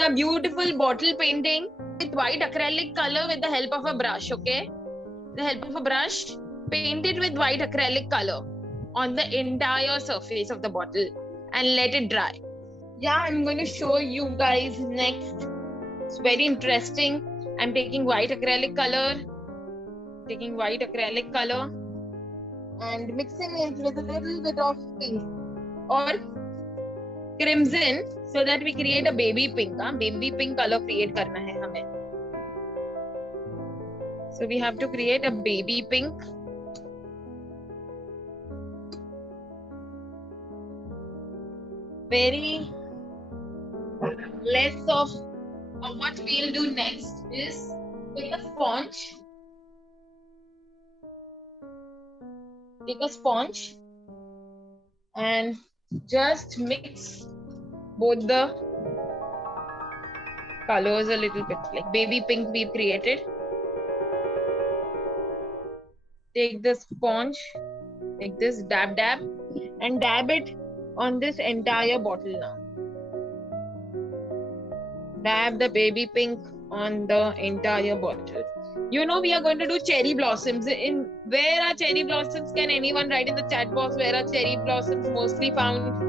doing a beautiful bottle painting with white acrylic color with the help of a brush, okay? The help of a brush, paint it with white acrylic color on the entire surface of the bottle and let it dry. Yeah, I'm going to show you guys next. It's very interesting. I'm taking white acrylic color, and mixing it with a little bit of pink or crimson so that we create a baby pink. Baby pink color create करना है हमें. So we have to create a baby pink. Very less of what we'll do next is take a sponge. Take a sponge and just mix both the colors a little bit, like baby pink we've created. Take the sponge like this, dab, and dab it on this entire bottle now. Dab the baby pink on the entire bottle. You know we are going to do cherry blossoms. Where are cherry blossoms? Can anyone write in the chat box where are cherry blossoms mostly found?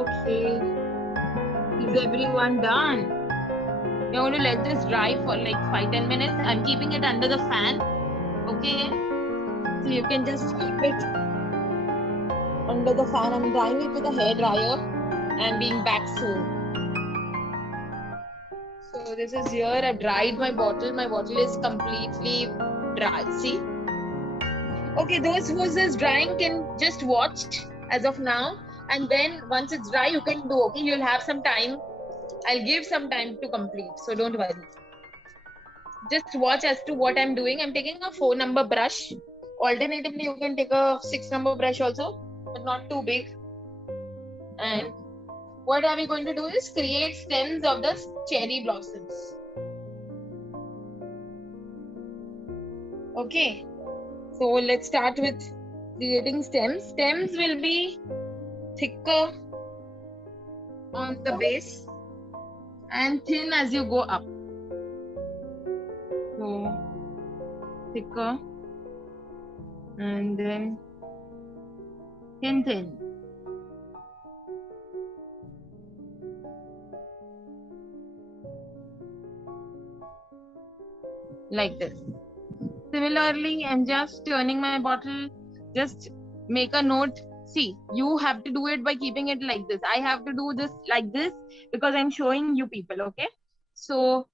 Okay, is everyone done? We're going to let this dry for like 5-10 minutes. I'm keeping it under the fan. Okay, so you can just keep it under the fan. I'm drying it with a hair dryer and being back soon. So this is here. I've dried my bottle. My bottle is completely dry. See? Okay, those who's is drying can just watch as of now. And then once it's dry, you can do, okay? You'll have some time. I'll give some time to complete. So don't worry. Just watch as to what I'm doing. I'm taking a 4-number brush. Alternatively, you can take a 6-number brush also, but not too big. And what are we going to do is create stems of the cherry blossoms. Okay. So let's start with creating stems. Stems will be thicker on the base and thin as you go up. So thicker and then thin. Like this. Similarly, I'm just turning my bottle. Just make a note. See, you have to do it by keeping it like this. I have to do this like this because I'm showing you people, okay? So,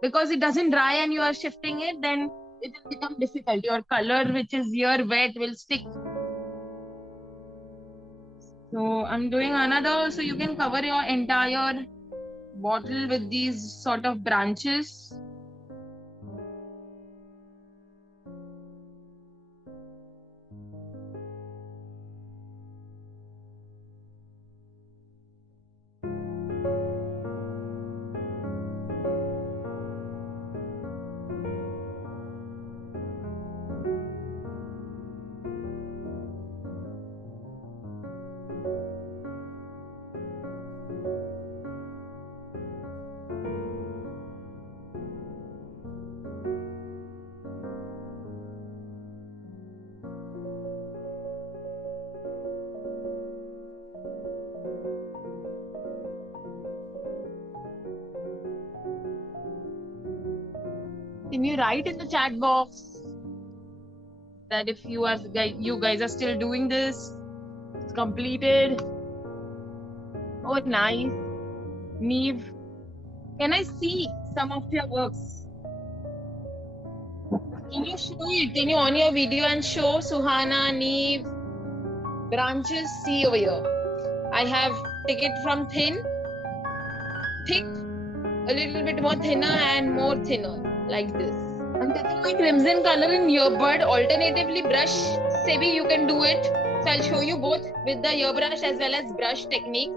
because it doesn't dry and you are shifting it, then it will become difficult. Your color, which is here wet, will stick. So, I'm doing another, so you can cover your entire bottle with these sort of branches. Can you write in the chat box that if you guys are still doing this? It's completed. Oh, nice. Neve, can I see some of your works? Can you show it? Can you on your video and show Suhana, Neve, branches? See over here. I have take it from thin, thick, a little bit more thinner and more thinner, like this. I'm taking my crimson color in earbud. Alternatively, brush se bhi you can do it. So I'll show you both with the earbrush as well as brush technique.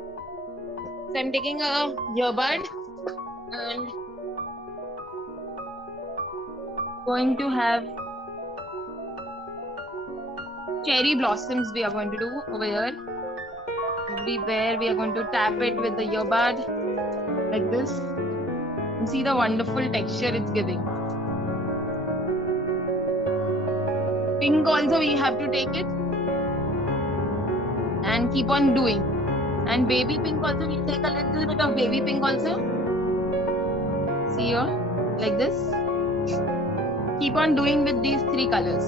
So I'm taking a earbud and going to have cherry blossoms we are going to do over here. Everywhere we are going to tap it with the earbud like this. And see the wonderful texture it's giving. Pink also we have to take it and keep on doing. And baby pink also, we'll take a little bit of baby pink also. See here, like this. Keep on doing with these three colors.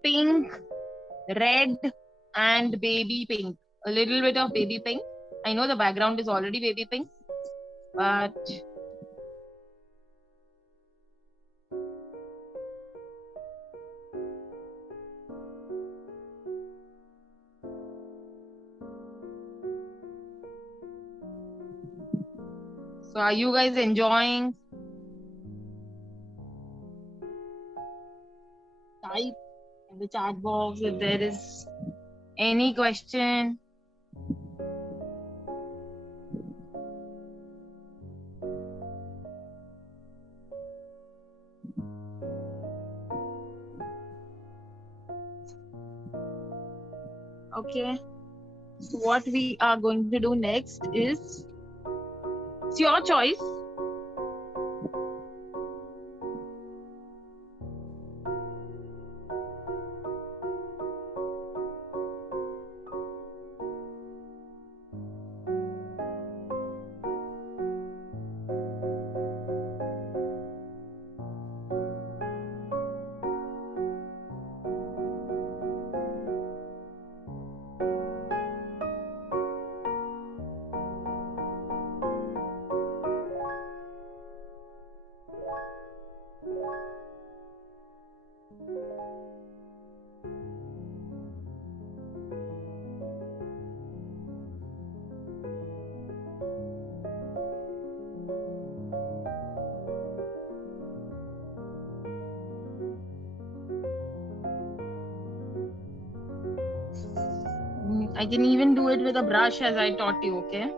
Pink, red, and baby pink. A little bit of baby pink. I know the background is already baby pink, but so are you guys enjoying? Type in the chat box if there is any question. Okay. So what we are going to do next is, it's your choice. I can even do it with a brush as I taught you, okay?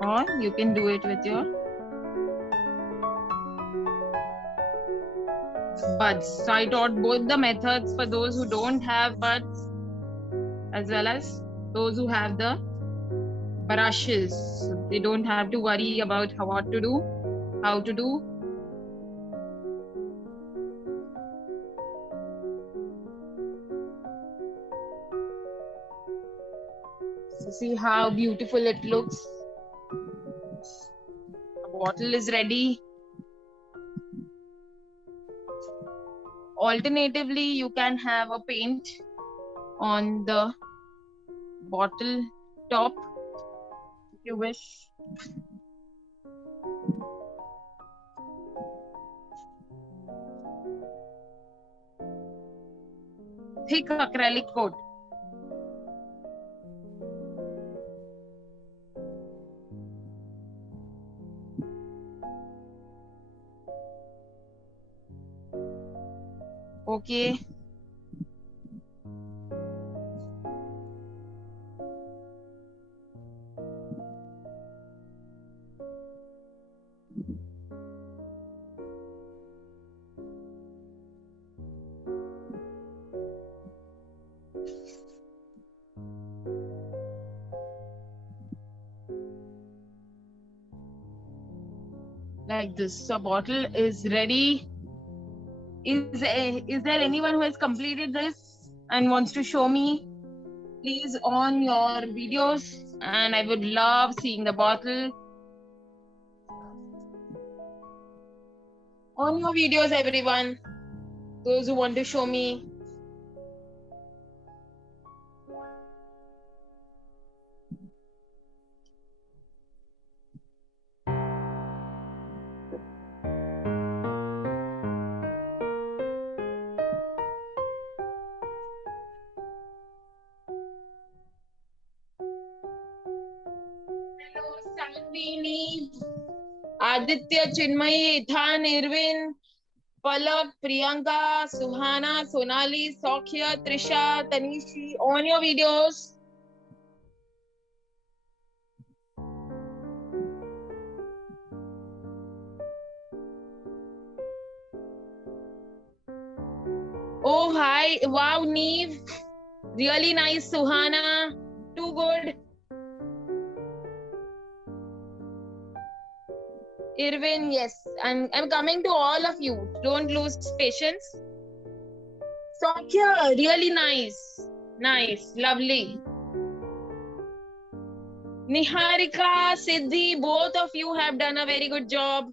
Or you can do it with your buds. So I taught both the methods for those who don't have buds as well as those who have the brushes. So they don't have to worry about what to do, how to do. So see how beautiful it looks. The bottle is ready. Alternatively, you can have a paint on the bottle top if you wish. Thick acrylic coat. Okay. like this. So bottle is ready. Is there anyone who has completed this and wants to show me? Please on your videos, and I would love seeing the bottle. On your videos, everyone. Those who want to show me. Sanvini, Aditya, Chinmay, Ithan, Irwin, Palak, Priyanka, Suhana, Sonali, Sokhya, Trisha, Tanishi, on your videos. Oh, hi. Wow, Neve. Really nice, Suhana. Too good. Irwin, yes. And I'm coming to all of you. Don't lose patience. Sokhya, really nice. Nice. Lovely. Niharika, Siddhi, both of you have done a very good job.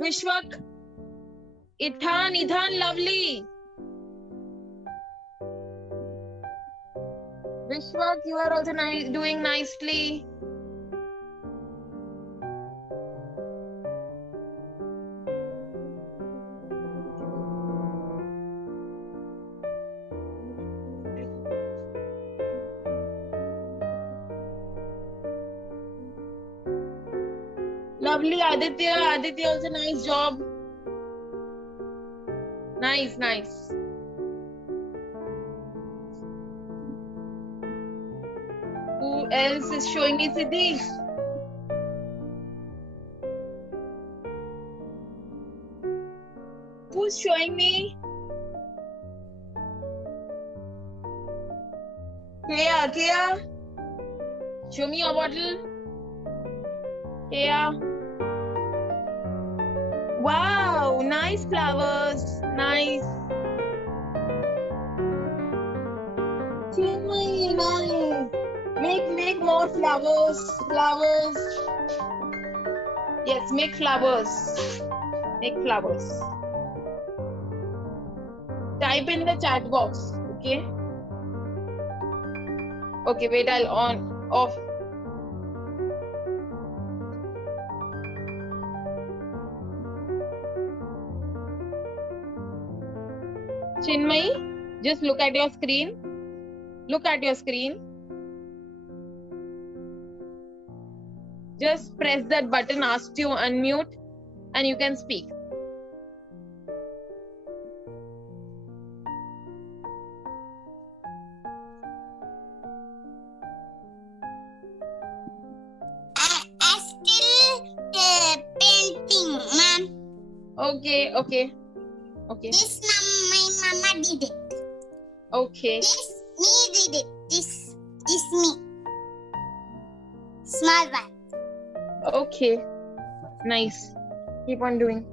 Vishwak, Ithan, lovely. Vishwak, you are also doing nicely. Lovely, Aditya also nice job. Nice, nice. Who else is showing me, Siddhi? Who's showing me? Kea, show me your bottle. Kea. Wow, nice flowers. Nice. Chinmay, nice. Make more flowers. Flowers. Yes, make flowers. Make flowers. Type in the chat box. Okay. Okay, wait, I'll off. Chinmay, just look at your screen. Look at your screen. Just press that button, ask you unmute, and you can speak. I still painting, ma'am. Okay. This my mama did it. Okay. This me did it. This me. Small one. Okay. Nice. Keep on doing.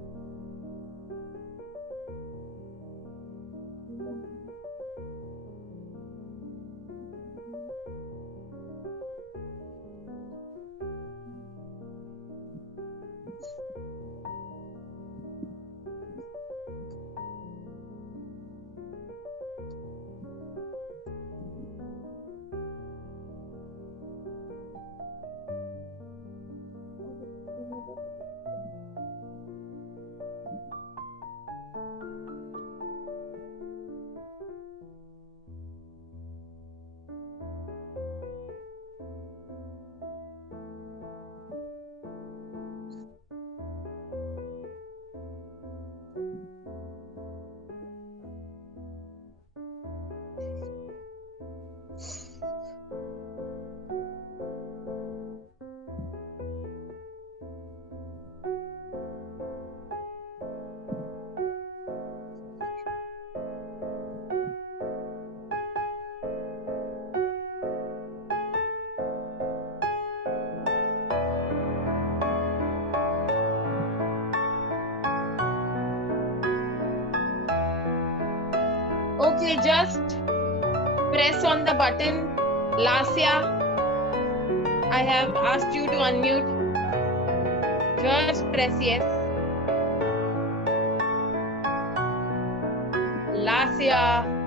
Okay, just press on the button. Lasya, I have asked you to unmute. Just press yes. Lasya.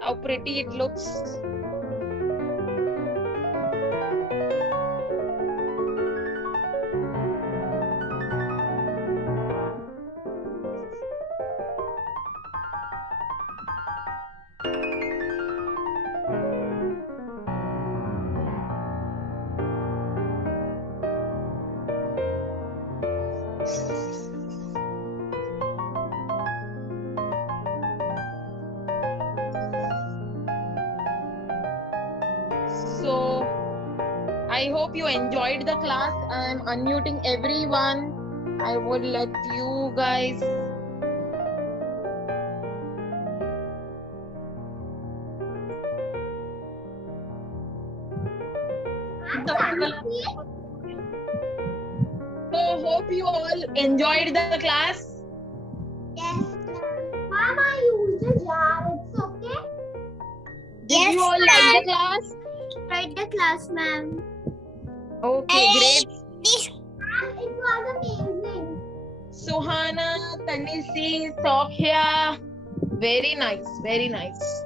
How pretty it looks. So, I hope you enjoyed the class. I am unmuting everyone. I would let you guys. So, hope you all enjoyed the class. Yes. Mama used the jar. It's okay. Did you all like the class? Like the class, ma'am. Okay, great. It was amazing. Suhana, Tanisi, Sophia. Very nice, very nice.